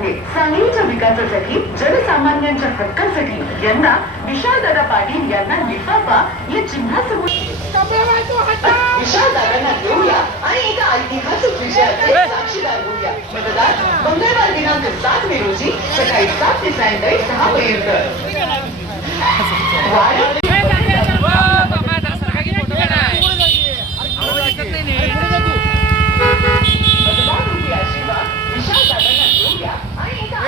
मध्ये सांगलीच्या विकासासाठी जनसामान्यांच्या हक्कासाठी यंदा विशालदादा पाटील यांना लिफाफा या चिन्हासमोर विशालदादांना देऊया आणि एका ऐतिहासिक विजयाचे साक्षीदार होऊया। मतदार मंगळवार दिनांक 7 मे रोजी सकाळी 7 ते सायंकाळी 6 पर्यंत।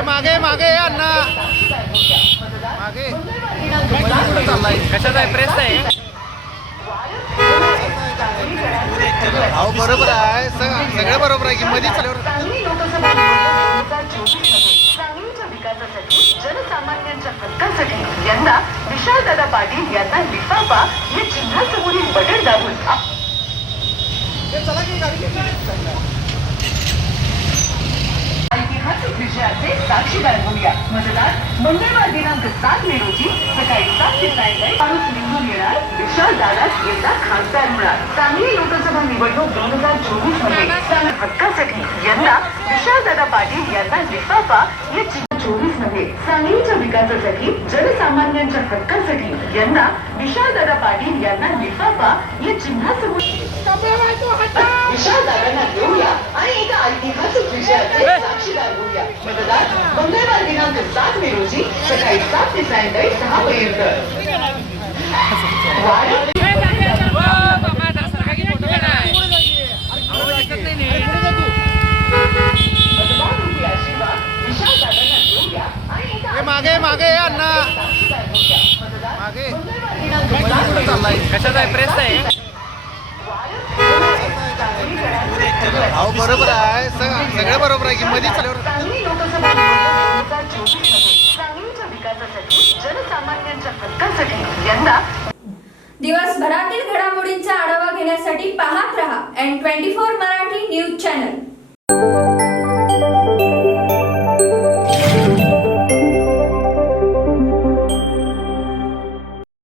मागे मागे अण्णा मागे कशाचा आहे? प्रेस आहे अहो बरोबर आहे सगळं बरोबर आहे की मध्ये सांगलीच्या विकासासाठी जनसामान्यांच्या हक्कासाठी यंदा विशालदादा पाटील यांना लिफाफा या चिन्हासमोरील बटन दाबून ऐतिहासिक विजयाचे साक्षीदार होऊया। मतदार मंगळवार दिनांक 7 मे रोजी सकाळी 7 ते सायंकाळी माणूस निवडून येणार विशालदादा यंदा खासदार होणार। सांगली लोकसभा निवडणूक 2024 मध्ये हक्कासाठी यंदा विशालदादा पाटील यांना लिफाफा या 24 मध्ये सांगलीच्या विकासासाठी जनसामान्यांच्या हक्कासाठी यंदा विशालदादा पाटील यांना लिफाफा या चिन्हासमोर विशालदादांना देऊया आणि एका ऐतिहासिक विजयाचे साक्षीदार होऊया। मतदार मंगळवार दिनांक 7 मे रोजी सकाळी 7 ते सायंकाळी 6 पर्यंत। मागे मागे अण्णा मागे कशाचा आहे? प्रेस आहे अहो बरोबर आहे सगळं बरोबर आहे की मध्ये सांगली लोकसभा निवडणूक 2024 मध्ये सांगलीच्या विकासासाठी जनसामान्यांच्या हक्कासाठी यंदा दिवसभरातील घडामोडींचा आढावा घेण्यासाठी पाहत रहा N24 मराठी न्यूज चॅनल।